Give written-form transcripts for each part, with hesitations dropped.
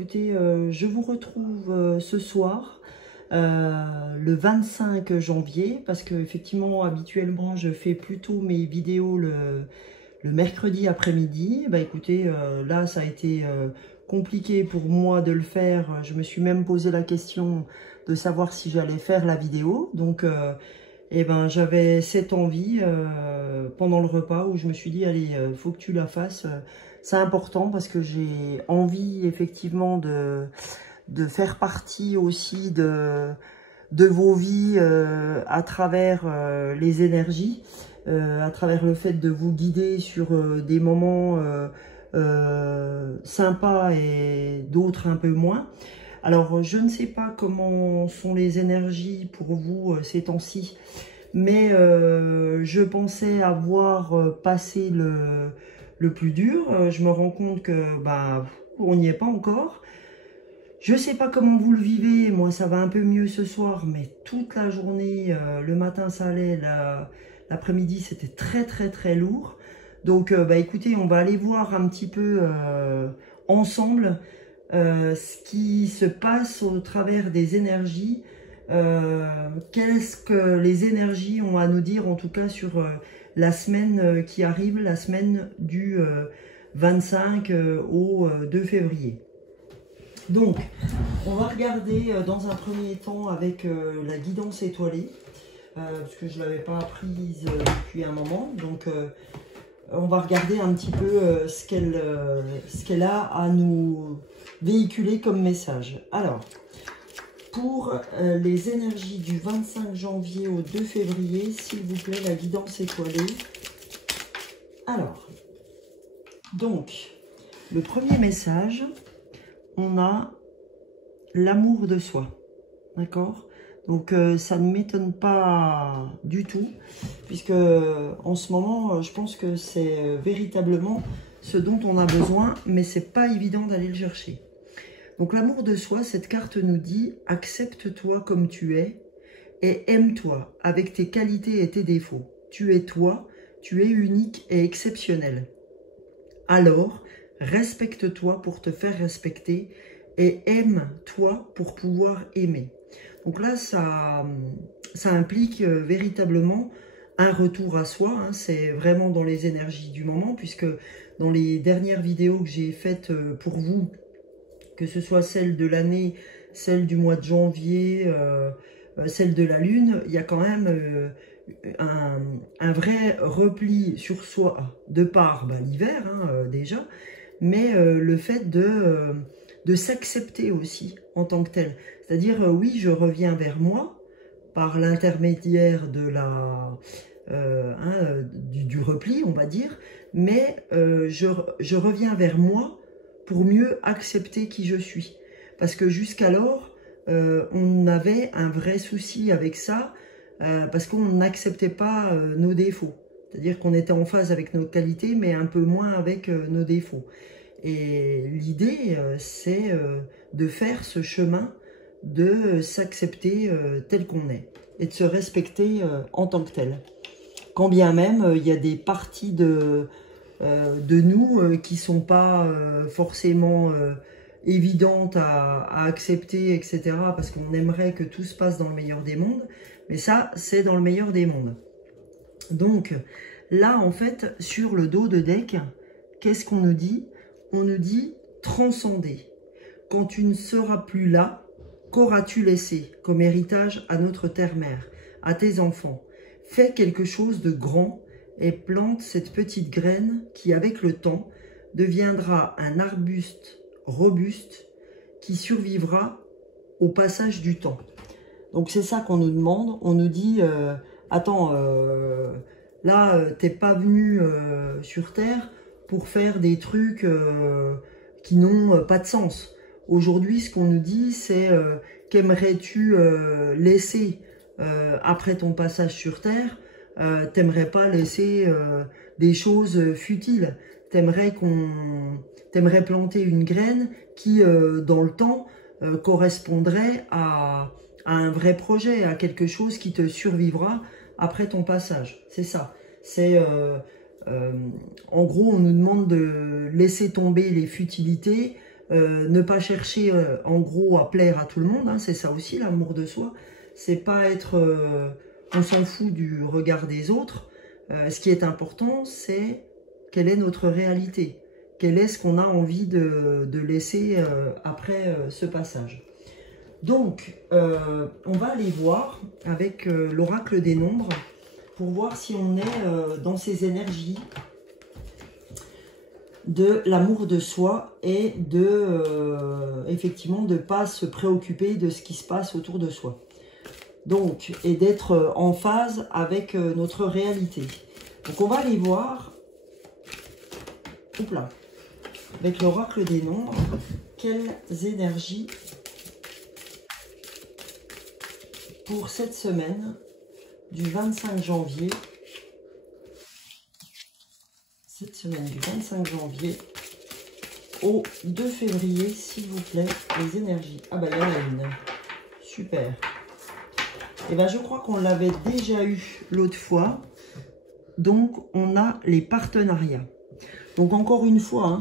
écoutez, je vous retrouve ce soir, le 25 janvier, parce que effectivement, habituellement, je fais plutôt mes vidéos le mercredi après-midi. Bah écoutez, là, ça a été compliqué pour moi de le faire. Je me suis même posé la question de savoir si j'allais faire la vidéo. Donc, eh ben, j'avais cette envie pendant le repas où je me suis dit, allez, faut que tu la fasses. C'est important parce que j'ai envie effectivement de faire partie aussi de vos vies à travers les énergies, à travers le fait de vous guider sur des moments sympas et d'autres un peu moins. Alors, je ne sais pas comment sont les énergies pour vous ces temps-ci, mais je pensais avoir passé le plus dur. Je me rends compte que bah, on n'y est pas encore. Je ne sais pas comment vous le vivez, moi ça va un peu mieux ce soir, mais toute la journée, le matin ça allait, l'après-midi c'était très lourd. Donc bah écoutez, on va aller voir un petit peu ensemble ce qui se passe au travers des énergies, qu'est-ce que les énergies ont à nous dire en tout cas sur la semaine qui arrive, la semaine du 25 au 2 février. Donc, on va regarder dans un premier temps avec la guidance étoilée, parce que je ne l'avais pas apprise depuis un moment. Donc, on va regarder un petit peu ce qu'elle a à nous véhiculer comme message. Alors, pour les énergies du 25 janvier au 2 février, s'il vous plaît, la guidance étoilée. Alors, donc, le premier message, on a l'amour de soi, d'accord? Donc ça ne m'étonne pas du tout, puisque en ce moment, je pense que c'est véritablement ce dont on a besoin, mais c'est pas évident d'aller le chercher. Donc l'amour de soi, cette carte nous dit « Accepte-toi comme tu es et aime-toi avec tes qualités et tes défauts. Tu es toi, tu es unique et exceptionnel. Alors, respecte-toi pour te faire respecter et aime-toi pour pouvoir aimer. » Donc là, ça implique véritablement un retour à soi. Hein, c'est vraiment dans les énergies du moment, puisque dans les dernières vidéos que j'ai faites pour vous, que ce soit celle de l'année, celle du mois de janvier, celle de la lune, il y a quand même un vrai repli sur soi, de par l'hiver déjà, mais le fait de s'accepter aussi en tant que tel. C'est-à-dire, oui, je reviens vers moi par l'intermédiaire de du repli, on va dire, mais je reviens vers moi pour mieux accepter qui je suis. Parce que jusqu'alors, on avait un vrai souci avec ça, parce qu'on n'acceptait pas nos défauts. C'est-à-dire qu'on était en phase avec nos qualités, mais un peu moins avec nos défauts. Et l'idée, c'est de faire ce chemin, de s'accepter tel qu'on est, et de se respecter en tant que tel. Quand bien même, il y a des parties de nous qui ne sont pas forcément évidentes à accepter, etc. Parce qu'on aimerait que tout se passe dans le meilleur des mondes. Mais ça, c'est dans le meilleur des mondes. Donc, là, en fait, sur le dos de deck, qu'est-ce qu'on nous dit? On nous dit transcender. Quand tu ne seras plus là, qu'auras-tu laissé comme héritage à notre terre-mère, à tes enfants? Fais quelque chose de grand et plante cette petite graine qui, avec le temps, deviendra un arbuste robuste qui survivra au passage du temps. Donc c'est ça qu'on nous demande. On nous dit, attends, là, t'es pas venu sur Terre pour faire des trucs qui n'ont pas de sens. Aujourd'hui, ce qu'on nous dit, c'est qu'aimerais-tu laisser après ton passage sur Terre? T'aimerais pas laisser des choses futiles. T'aimerais planter une graine qui, dans le temps, correspondrait à un vrai projet, à quelque chose qui te survivra après ton passage. C'est ça. C'est en gros, on nous demande de laisser tomber les futilités, Ne pas chercher en gros à plaire à tout le monde, hein, c'est ça aussi l'amour de soi. C'est pas être, on s'en fout du regard des autres. Ce qui est important, c'est quelle est notre réalité, quel est ce qu'on a envie de laisser après ce passage. Donc, on va aller voir avec l'oracle des nombres pour voir si on est dans ces énergies de l'amour de soi et de, effectivement, de ne pas se préoccuper de ce qui se passe autour de soi. Donc, et d'être en phase avec notre réalité. Donc, on va aller voir, là, avec l'oracle des nombres, quelles énergies pour cette semaine du 25 janvier. Cette semaine du 25 janvier au 2 février, s'il vous plaît, les énergies. Ah bah il y en a une. Super. Et ben je crois qu'on l'avait déjà eu l'autre fois. Donc on a les partenariats. Donc encore une fois,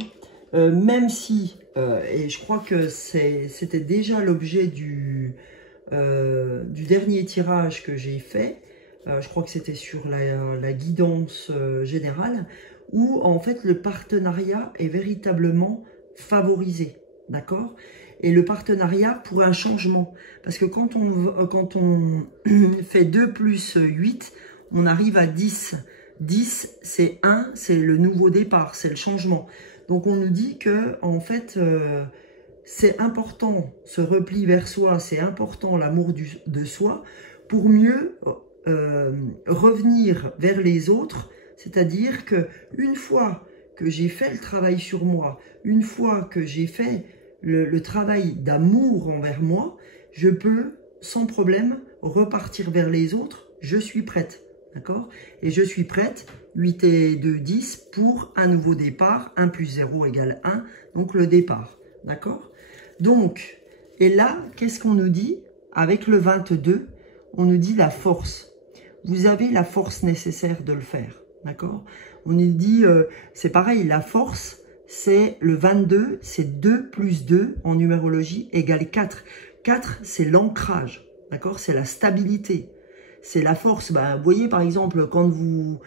hein, même si, et je crois que c'était déjà l'objet du dernier tirage que j'ai fait, je crois que c'était sur la guidance générale, où en fait le partenariat est véritablement favorisé, d'accord? Et le partenariat pour un changement, parce que quand on fait 2 plus 8, on arrive à 10. 10, c'est 1, c'est le nouveau départ, c'est le changement. Donc on nous dit que en fait, c'est important ce repli vers soi, c'est important l'amour de soi, pour mieux revenir vers les autres. C'est-à-dire que une fois que j'ai fait le travail sur moi, une fois que j'ai fait le travail d'amour envers moi, je peux sans problème repartir vers les autres. Je suis prête, d'accord? Et je suis prête, 8 et 2, 10, pour un nouveau départ. 1 plus 0 égale 1, donc le départ, d'accord? Donc, et là, qu'est-ce qu'on nous dit? Avec le 22, on nous dit la force. Vous avez la force nécessaire de le faire. D'accord? On nous dit, c'est pareil, la force, c'est le 22, c'est 2 plus 2 en numérologie égale 4. 4, c'est l'ancrage, d'accord? C'est la stabilité, c'est la force. Bah, vous voyez, par exemple, quand vous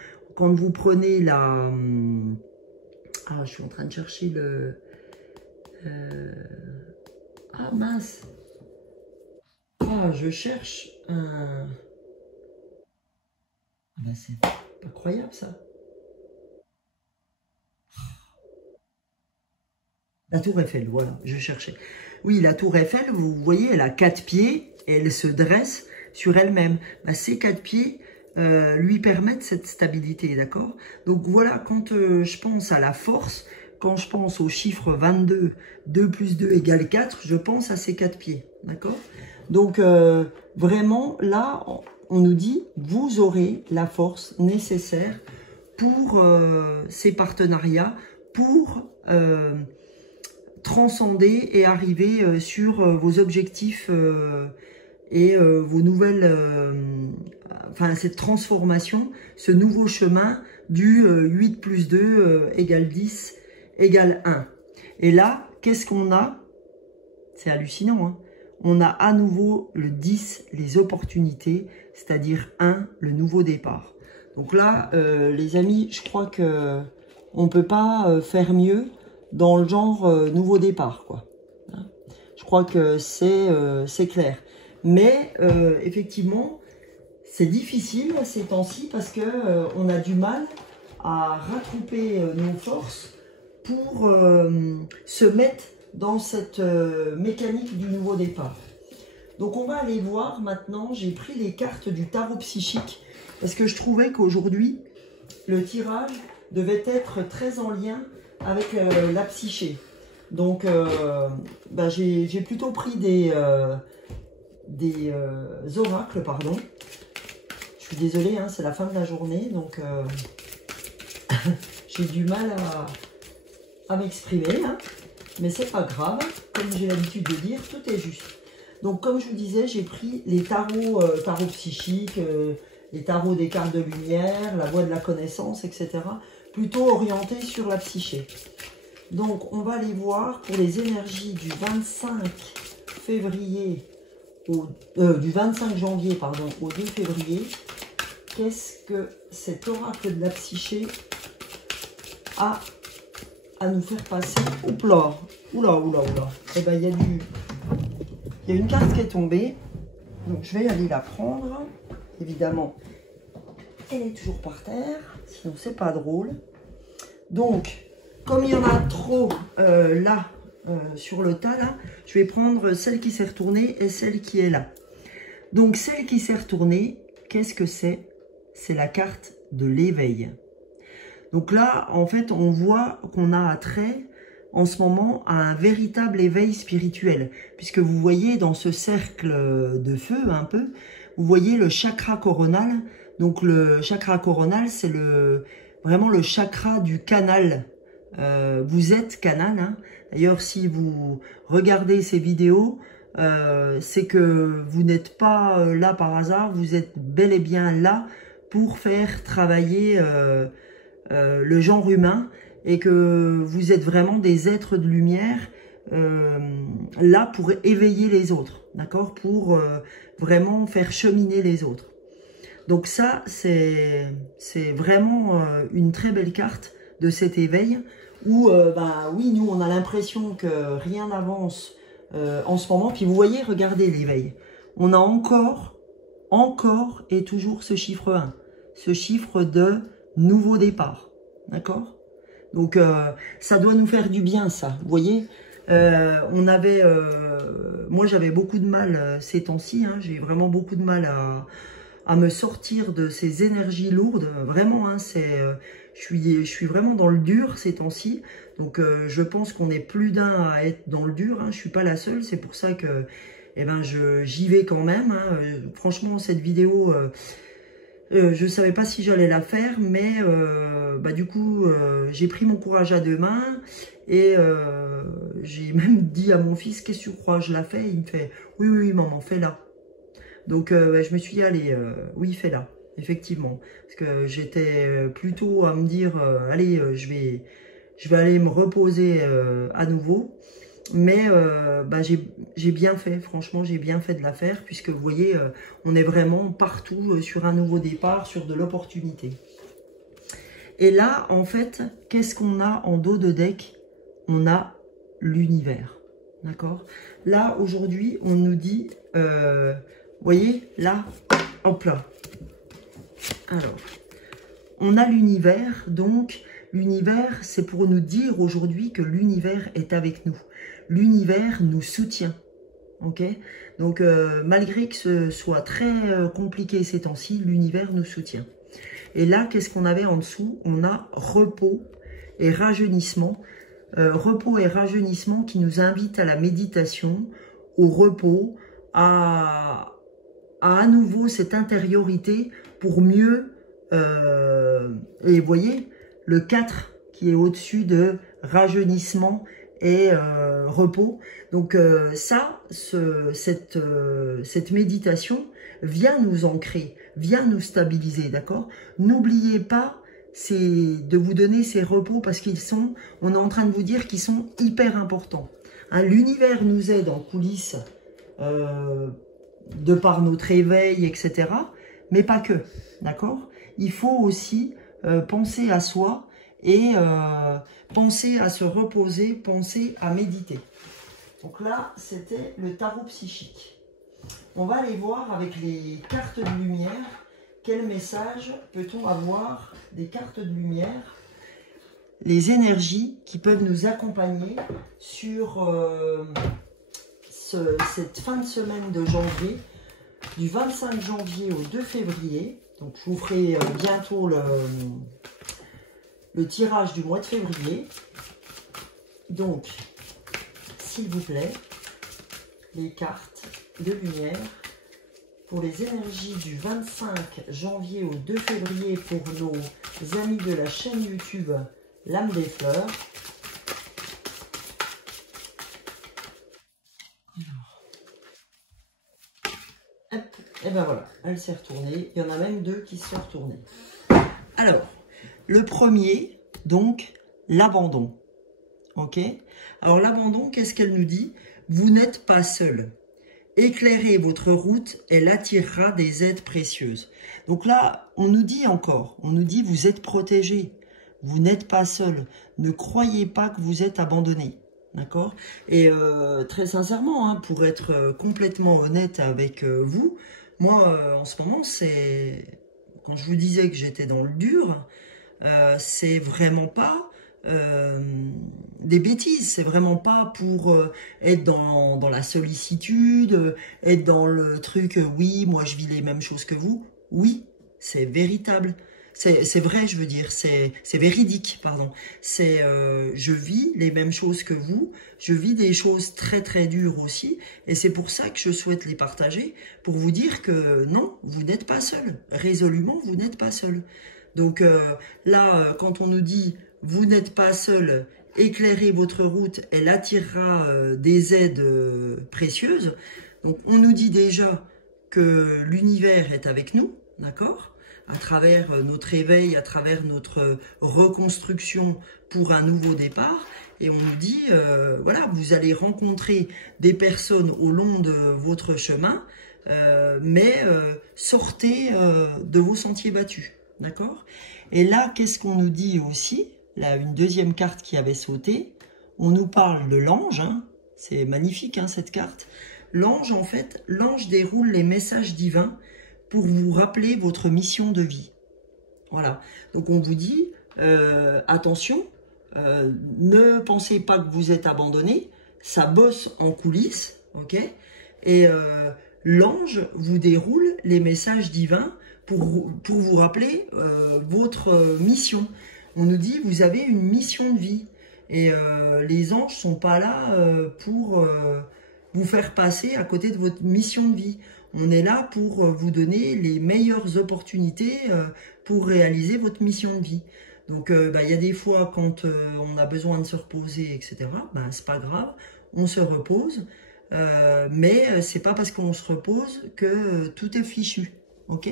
prenez la... Ah, je suis en train de chercher le... Ah, mince. Ah, je cherche un... Ah, bah, c'est... incroyable ça. La tour Eiffel, voilà, je cherchais. Oui, la tour Eiffel, vous voyez, elle a 4 pieds et elle se dresse sur elle-même. Bah, ces 4 pieds lui permettent cette stabilité, d'accord? Donc voilà, quand je pense à la force, quand je pense au chiffre 22, 2 plus 2 égale 4, je pense à ces 4 pieds, d'accord? Donc vraiment, là, on nous dit, vous aurez la force nécessaire pour ces partenariats, pour transcender et arriver sur vos objectifs et vos nouvelles, enfin cette transformation, ce nouveau chemin du 8 plus 2 égale 10 égale 1. Et là, qu'est-ce qu'on a? C'est hallucinant, hein? On a à nouveau le 10, les opportunités, c'est-à-dire 1, le nouveau départ. Donc là, les amis, je crois que on ne peut pas faire mieux dans le genre nouveau départ, quoi. Je crois que c'est clair. Mais effectivement, c'est difficile ces temps-ci parce que on a du mal à rattraper nos forces pour se mettre dans cette mécanique du nouveau départ. Donc on va aller voir maintenant, j'ai pris les cartes du tarot psychique parce que je trouvais qu'aujourd'hui, le tirage devait être très en lien avec la psyché. Donc bah, j'ai plutôt pris des oracles, pardon. Je suis désolée, hein, c'est la fin de la journée, donc j'ai du mal à m'exprimer, hein, mais c'est pas grave, comme j'ai l'habitude de dire, tout est juste. Donc comme je vous disais, j'ai pris les tarots psychiques, les tarots des cartes de lumière, la voie de la connaissance, etc. Plutôt orientés sur la psyché. Donc, on va aller voir pour les énergies du 25 février, du 25 janvier, pardon, au 2 février. Qu'est-ce que cet oracle de la psyché a à nous faire passer au plat? Oula, oula, oula. Eh ben, il y a une carte qui est tombée. Donc, je vais aller la prendre. Évidemment, elle est toujours par terre. Sinon, c'est pas drôle. Donc, comme il y en a trop là, sur le tas, là, je vais prendre celle qui s'est retournée et celle qui est là. Donc, celle qui s'est retournée, qu'est-ce que c'est? C'est la carte de l'éveil. Donc là, en fait, on voit qu'on a attrait en ce moment à un véritable éveil spirituel. Puisque vous voyez dans ce cercle de feu, un peu, vous voyez le chakra coronal. Donc le chakra coronal, c'est vraiment le chakra du canal. Vous êtes canal. Hein. D'ailleurs, si vous regardez ces vidéos, c'est que vous n'êtes pas là par hasard. Vous êtes bel et bien là pour faire travailler le genre humain et que vous êtes vraiment des êtres de lumière là pour éveiller les autres, d'accord, pour vraiment faire cheminer les autres. Donc ça, c'est vraiment une très belle carte de cet éveil où, oui, nous, on a l'impression que rien n'avance en ce moment. Puis vous voyez, regardez l'éveil. On a encore et toujours ce chiffre 1, ce chiffre de nouveau départ, d'accord? Donc, ça doit nous faire du bien, ça, vous voyez. Moi, j'avais beaucoup de mal ces temps-ci, hein, j'ai vraiment beaucoup de mal à me sortir de ces énergies lourdes, vraiment, hein, je suis vraiment dans le dur ces temps-ci, donc je pense qu'on est plus d'un à être dans le dur, hein, je suis pas la seule, c'est pour ça que eh ben, j'y vais quand même, hein. Franchement, cette vidéo, je ne savais pas si j'allais la faire, mais du coup, j'ai pris mon courage à deux mains et j'ai même dit à mon fils, qu'est-ce que tu crois, je la fais? Il me fait, oui, oui, maman, fais-la. Donc, je me suis dit, allez, oui, fais-la, effectivement. Parce que j'étais plutôt à me dire, allez, je vais aller me reposer à nouveau. Mais j'ai bien fait, franchement, j'ai bien fait de la faire, puisque vous voyez, on est vraiment partout sur un nouveau départ, sur de l'opportunité. Et là, en fait, qu'est-ce qu'on a en dos de deck? On a l'univers, d'accord? Là, aujourd'hui, on nous dit, vous voyez, là, hop là. Alors, on a l'univers, donc l'univers, c'est pour nous dire aujourd'hui que l'univers est avec nous. L'univers nous soutient, ok? Donc, malgré que ce soit très compliqué ces temps-ci, l'univers nous soutient. Et là, qu'est-ce qu'on avait en dessous? On a repos et rajeunissement. Repos et rajeunissement qui nous invitent à la méditation, au repos, à nouveau cette intériorité pour mieux... et vous voyez, le 4 qui est au-dessus de rajeunissement et repos. Donc cette méditation vient nous ancrer, vient nous stabiliser, d'accord? N'oubliez pas de vous donner ces repos parce on est en train de vous dire qu'ils sont hyper importants. Hein, l'univers nous aide en coulisses de par notre éveil, etc. Mais pas que, d'accord? Il faut aussi penser à soi et penser à se reposer, penser à méditer. Donc là, c'était le tarot psychique. On va aller voir avec les cartes de lumière, quel message peut-on avoir des cartes de lumière, les énergies qui peuvent nous accompagner sur cette fin de semaine de janvier, du 25 janvier au 2 février. Donc je vous ferai bientôt le tirage du mois de février. Donc, s'il vous plaît, les cartes de lumière pour les énergies du 25 janvier au 2 février pour nos amis de la chaîne YouTube L'Âme des Fleurs. Hop, et ben voilà, elle s'est retournée. Il y en a même deux qui se sont retournées. Alors, le premier, donc, l'abandon. Ok. Alors l'abandon, qu'est-ce qu'elle nous dit? Vous n'êtes pas seul. Éclairez votre route, elle attirera des aides précieuses. Donc là, on nous dit encore, on nous dit vous êtes protégé, vous n'êtes pas seul. Ne croyez pas que vous êtes abandonné. D'accord? Et très sincèrement, hein, pour être complètement honnête avec vous, moi, en ce moment, c'est... Quand je vous disais que j'étais dans le dur, c'est vraiment pas des bêtises, c'est vraiment pas pour être dans la sollicitude, être dans le truc, oui, moi je vis les mêmes choses que vous. Oui, c'est véritable. C'est vrai, je veux dire, c'est véridique, pardon. C'est je vis les mêmes choses que vous, je vis des choses très très dures aussi, et c'est pour ça que je souhaite les partager, pour vous dire que non, vous n'êtes pas seul. Résolument, vous n'êtes pas seul. Donc là, quand on nous dit vous n'êtes pas seul, éclairez votre route, elle attirera des aides précieuses. Donc on nous dit déjà que l'univers est avec nous, d'accord? À travers notre éveil, à travers notre reconstruction pour un nouveau départ. Et on nous dit, voilà, vous allez rencontrer des personnes au long de votre chemin, mais sortez de vos sentiers battus, d'accord? Et là, qu'est-ce qu'on nous dit aussi? Là, une deuxième carte qui avait sauté, on nous parle de l'ange, hein. C'est magnifique hein, cette carte. L'ange, en fait, l'ange déroule les messages divins pour vous rappeler votre mission de vie. Voilà, donc on vous dit, attention, ne pensez pas que vous êtes abandonné, ça bosse en coulisses, ok? Et l'ange vous déroule les messages divins pour vous rappeler votre mission. On nous dit, vous avez une mission de vie. Et les anges sont pas là pour vous faire passer à côté de votre mission de vie. On est là pour vous donner les meilleures opportunités pour réaliser votre mission de vie. Donc, il y a des fois, quand on a besoin de se reposer, etc., c'est pas grave, on se repose. Mais c'est pas parce qu'on se repose que tout est fichu. Ok?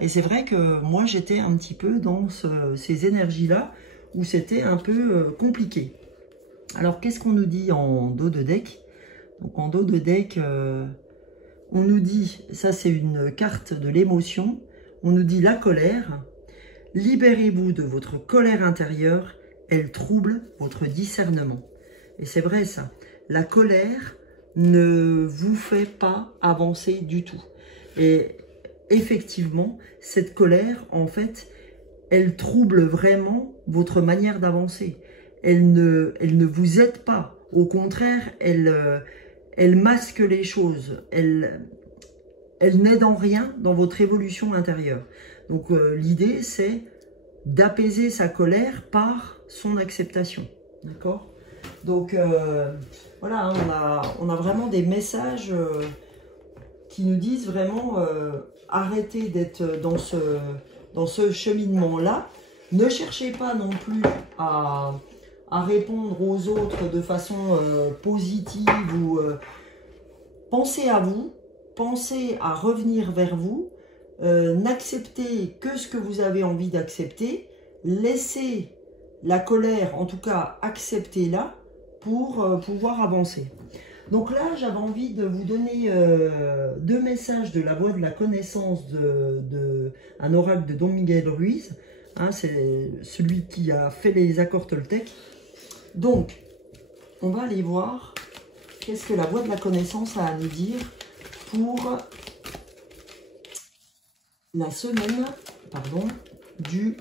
Et c'est vrai que moi, j'étais un petit peu dans ces énergies-là où c'était un peu compliqué. Alors, qu'est-ce qu'on nous dit en dos de deck? Donc, en dos de deck, on nous dit, ça c'est une carte de l'émotion, on nous dit la colère. Libérez-vous de votre colère intérieure, elle trouble votre discernement. Et c'est vrai ça, la colère ne vous fait pas avancer du tout. Et effectivement, cette colère, en fait, elle trouble vraiment votre manière d'avancer. Elle ne vous aide pas. Au contraire, elle masque les choses. Elle n'aide en rien dans votre évolution intérieure. Donc l'idée, c'est d'apaiser sa colère par son acceptation. D'accord? Donc voilà, hein, on a vraiment des messages qui nous disent vraiment arrêtez d'être dans ce cheminement-là. Ne cherchez pas non plus à répondre aux autres de façon positive ou pensez à vous, pensez à revenir vers vous, n'acceptez que ce que vous avez envie d'accepter, laissez la colère, en tout cas acceptez-la pour pouvoir avancer. Donc là, j'avais envie de vous donner deux messages de la voix de la connaissance un oracle de Don Miguel Ruiz. Hein, c'est celui qui a fait les accords Toltec. Donc, on va aller voir qu'est-ce que la voix de la connaissance a à nous dire pour la semaine du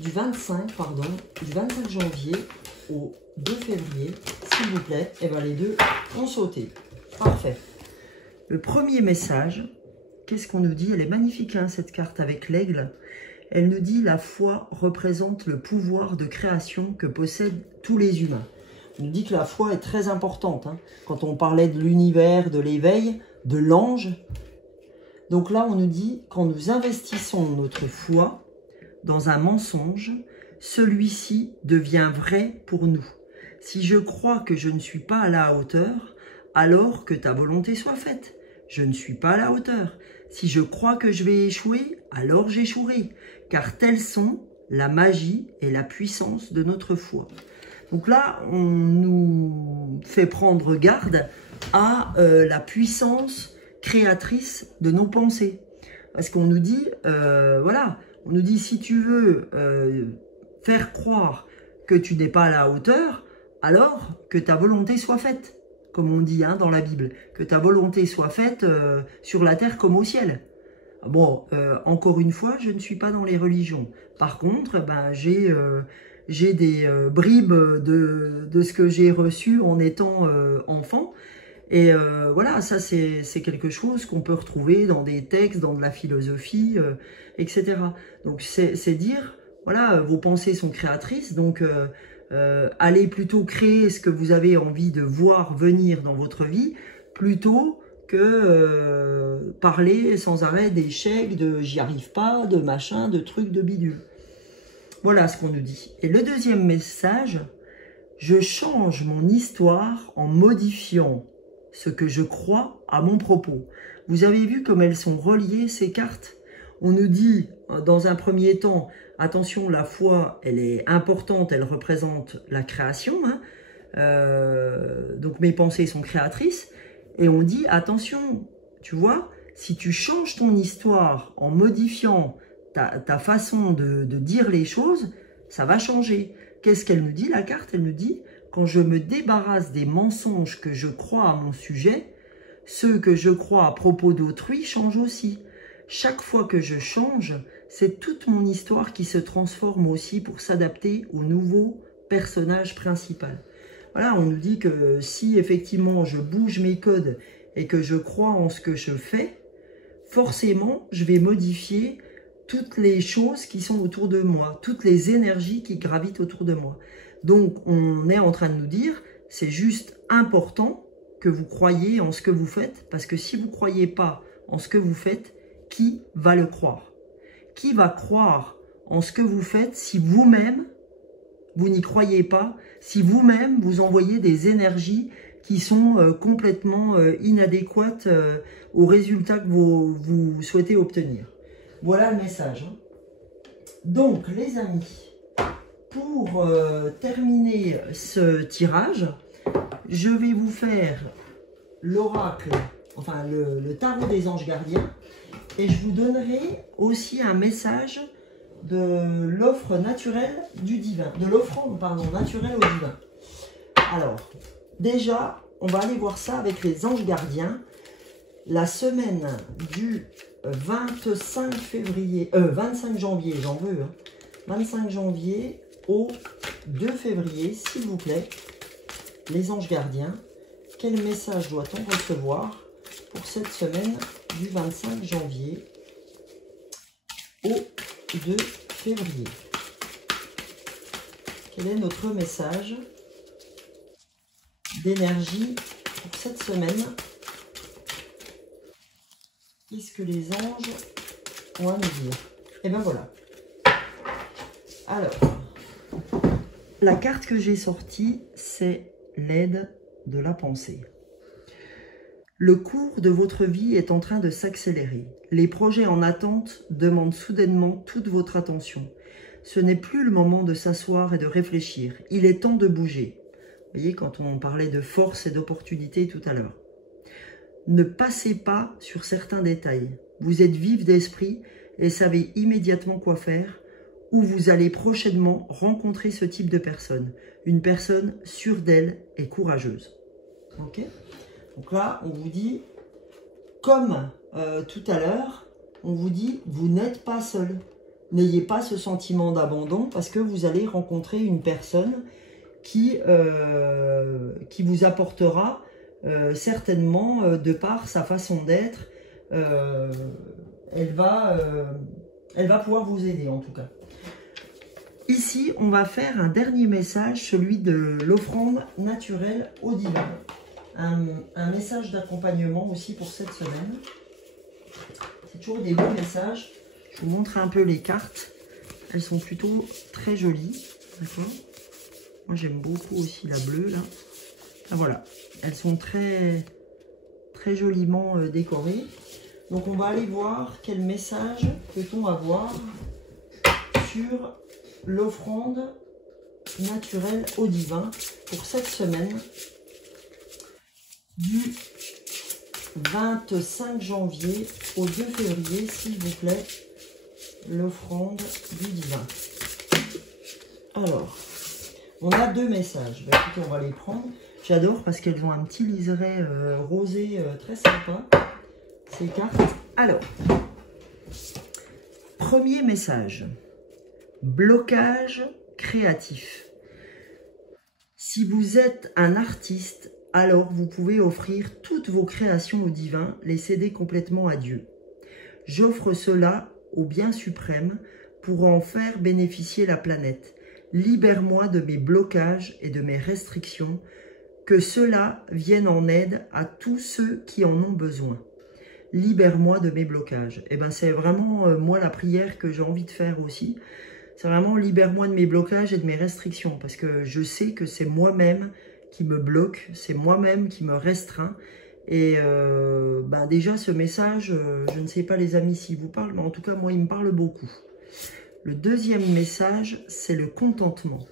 25 janvier au 2 février, s'il vous plaît. Et bien les deux ont sauté. Parfait. Le premier message, qu'est-ce qu'on nous dit? Elle est magnifique hein, cette carte avec l'aigle. Elle nous dit la foi représente le pouvoir de création que possèdent tous les humains. On nous dit que la foi est très importante. Hein, quand on parlait de l'univers, de l'éveil, de l'ange. Donc là, on nous dit, quand nous investissons notre foi dans un mensonge, celui-ci devient vrai pour nous. Si je crois que je ne suis pas à la hauteur, alors que ta volonté soit faite. Je ne suis pas à la hauteur. Si je crois que je vais échouer, alors j'échouerai. Car telles sont la magie et la puissance de notre foi. Donc là, on nous fait prendre garde à la puissance créatrice de nos pensées. Parce qu'on nous dit, voilà, on nous dit si tu veux faire croire que tu n'es pas à la hauteur, alors que ta volonté soit faite, comme on dit dans la Bible, que ta volonté soit faite sur la terre comme au ciel. Bon, encore une fois, je ne suis pas dans les religions. Par contre, ben, j'ai des bribes de ce que j'ai reçu en étant enfant. Et voilà, ça c'est quelque chose qu'on peut retrouver dans des textes, dans de la philosophie, etc. Donc c'est dire, voilà, vos pensées sont créatrices, donc allez plutôt créer ce que vous avez envie de voir venir dans votre vie, plutôt que parler sans arrêt d'échecs, de j'y arrive pas, de machin, de trucs, de bidule. Voilà ce qu'on nous dit. Et le deuxième message, je change mon histoire en modifiant ce que je crois à mon propos. Vous avez vu comme elles sont reliées, ces cartes? On nous dit, dans un premier temps, attention, la foi, elle est importante, elle représente la création. Donc mes pensées sont créatrices. Et on dit, attention, tu vois, si tu changes ton histoire en modifiant ta façon de dire les choses, ça va changer. Qu'est-ce qu'elle nous dit, la carte? Elle nous dit, quand je me débarrasse des mensonges que je crois à mon sujet, ceux que je crois à propos d'autrui changent aussi. Chaque fois que je change, c'est toute mon histoire qui se transforme aussi pour s'adapter au nouveau personnage principal. Voilà, on nous dit que si effectivement je bouge mes codes et que je crois en ce que je fais, forcément je vais modifier toutes les choses qui sont autour de moi, toutes les énergies qui gravitent autour de moi. Donc on est en train de nous dire, c'est juste important que vous croyiez en ce que vous faites, parce que si vous ne croyez pas en ce que vous faites, qui va le croire? Qui va croire en ce que vous faites si vous-même, vous n'y croyez pas, si vous-même, vous envoyez des énergies qui sont complètement inadéquates aux résultats que vous souhaitez obtenir? Voilà le message. Donc, les amis, pour terminer ce tirage, je vais vous faire l'oracle, enfin le tarot des anges gardiens, et je vous donnerai aussi un message de l'offre naturelle du divin, de l'offrande, pardon, naturelle au divin. Alors, déjà, on va aller voir ça avec les anges gardiens. La semaine du 25 janvier, j'en veux, 25 janvier au 2 février, s'il vous plaît, les anges gardiens, quel message doit-on recevoir pour cette semaine du 25 janvier au 2 février? Quel est notre message d'énergie pour cette semaine? Qu'est-ce que les anges ont à nous dire? Et bien voilà. Alors, la carte que j'ai sortie, c'est l'aide de la pensée. Le cours de votre vie est en train de s'accélérer. Les projets en attente demandent soudainement toute votre attention. Ce n'est plus le moment de s'asseoir et de réfléchir. Il est temps de bouger. Vous voyez, quand on parlait de force et d'opportunité tout à l'heure. Ne passez pas sur certains détails. Vous êtes vif d'esprit et savez immédiatement quoi faire, ou vous allez prochainement rencontrer ce type de personne. Une personne sûre d'elle et courageuse. Ok ? Donc là, on vous dit, comme tout à l'heure, on vous dit, vous n'êtes pas seul. N'ayez pas ce sentiment d'abandon parce que vous allez rencontrer une personne qui vous apportera certainement, de par sa façon d'être, elle va pouvoir vous aider en tout cas. Ici, on va faire un dernier message, celui de l'offrande naturelle au divin. Un message d'accompagnement aussi pour cette semaine. C'est toujours des beaux messages. Je vous montre un peu les cartes. Elles sont plutôt très jolies. D'accord ? Moi, j'aime beaucoup aussi la bleue, là. Ah, voilà. Elles sont très, très joliment décorées. Donc, on va aller voir quel message peut-on avoir sur l'offrande naturelle au divin pour cette semaine du 25 janvier au 2 février, s'il vous plaît, l'offrande du divin. Alors, on a 2 messages. Bah, écoutez, on va les prendre. J'adore parce qu'elles ont un petit liseré rosé très sympa, ces cartes. Alors, premier message. Blocage créatif. Si vous êtes un artiste, alors vous pouvez offrir toutes vos créations au divin, les céder complètement à Dieu. J'offre cela au bien suprême pour en faire bénéficier la planète. Libère-moi de mes blocages et de mes restrictions, que cela vienne en aide à tous ceux qui en ont besoin. Libère-moi de mes blocages. Et ben c'est vraiment moi la prière que j'ai envie de faire aussi. C'est vraiment libère-moi de mes blocages et de mes restrictions, parce que je sais que c'est moi-même qui me bloque, c'est moi-même qui me restreint. Et ben déjà ce message, je ne sais pas les amis s'il vous parle, mais en tout cas moi il me parle beaucoup. Le deuxième message, c'est le contentement.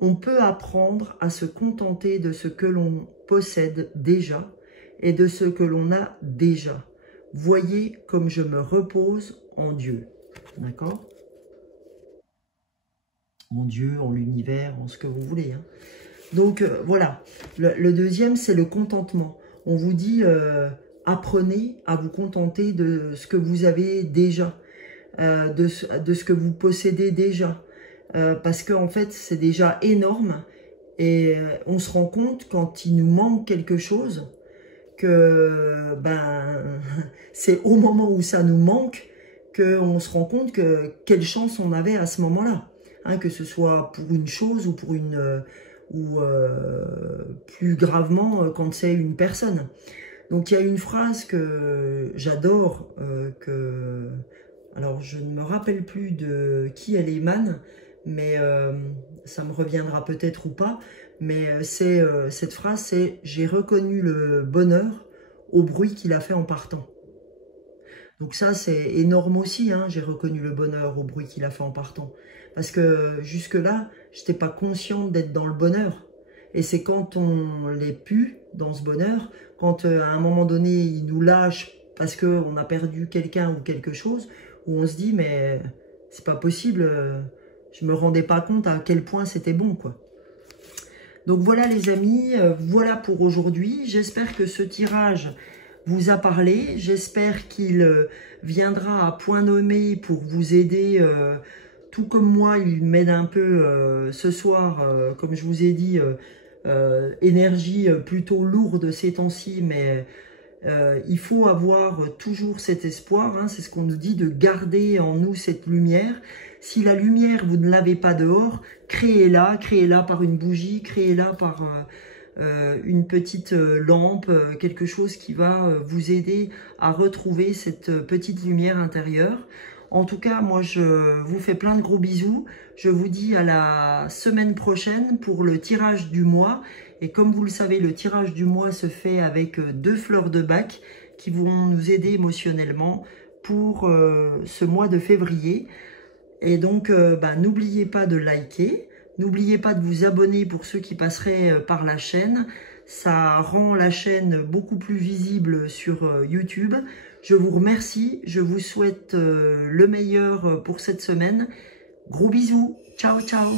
On peut apprendre à se contenter de ce que l'on possède déjà et de ce que l'on a déjà. Voyez comme je me repose en Dieu. D'accord? En Dieu, en l'univers, en ce que vous voulez. Hein. Donc voilà, le deuxième, c'est le contentement. On vous dit, apprenez à vous contenter de ce que vous avez déjà, de ce que vous possédez déjà. Parce qu'en fait, c'est déjà énorme et on se rend compte quand il nous manque quelque chose que ben, c'est au moment où ça nous manque qu'on se rend compte que quelle chance on avait à ce moment-là. Hein, que ce soit pour une chose ou pour une... plus gravement quand c'est une personne. Donc il y a une phrase que j'adore, alors je ne me rappelle plus de qui elle émane, mais ça me reviendra peut-être ou pas, mais cette phrase c'est « J'ai reconnu le bonheur au bruit qu'il a fait en partant ». Donc ça c'est énorme aussi, hein, j'ai reconnu le bonheur au bruit qu'il a fait en partant. Parce que jusque-là, je n'étais pas consciente d'être dans le bonheur. Et c'est quand on l'est plus dans ce bonheur, quand à un moment donné, il nous lâche parce qu'on a perdu quelqu'un ou quelque chose, où on se dit, mais c'est pas possible, je me rendais pas compte à quel point c'était bon, quoi. Donc voilà les amis, voilà pour aujourd'hui. J'espère que ce tirage vous a parlé. J'espère qu'il viendra à point nommé pour vous aider. Tout comme moi, il m'aide un peu ce soir, comme je vous ai dit, énergie plutôt lourde ces temps-ci, mais il faut avoir toujours cet espoir, hein, c'est ce qu'on nous dit, de garder en nous cette lumière. Si la lumière, vous ne l'avez pas dehors, créez-la par une bougie, créez-la par une petite lampe, quelque chose qui va vous aider à retrouver cette petite lumière intérieure. En tout cas, moi, je vous fais plein de gros bisous. Je vous dis à la semaine prochaine pour le tirage du mois. Et comme vous le savez, le tirage du mois se fait avec 2 fleurs de bac qui vont nous aider émotionnellement pour ce mois de février. Et donc, n'oubliez pas de liker. N'oubliez pas de vous abonner pour ceux qui passeraient par la chaîne. Ça rend la chaîne beaucoup plus visible sur YouTube. Je vous remercie, je vous souhaite le meilleur pour cette semaine. Gros bisous, ciao ciao.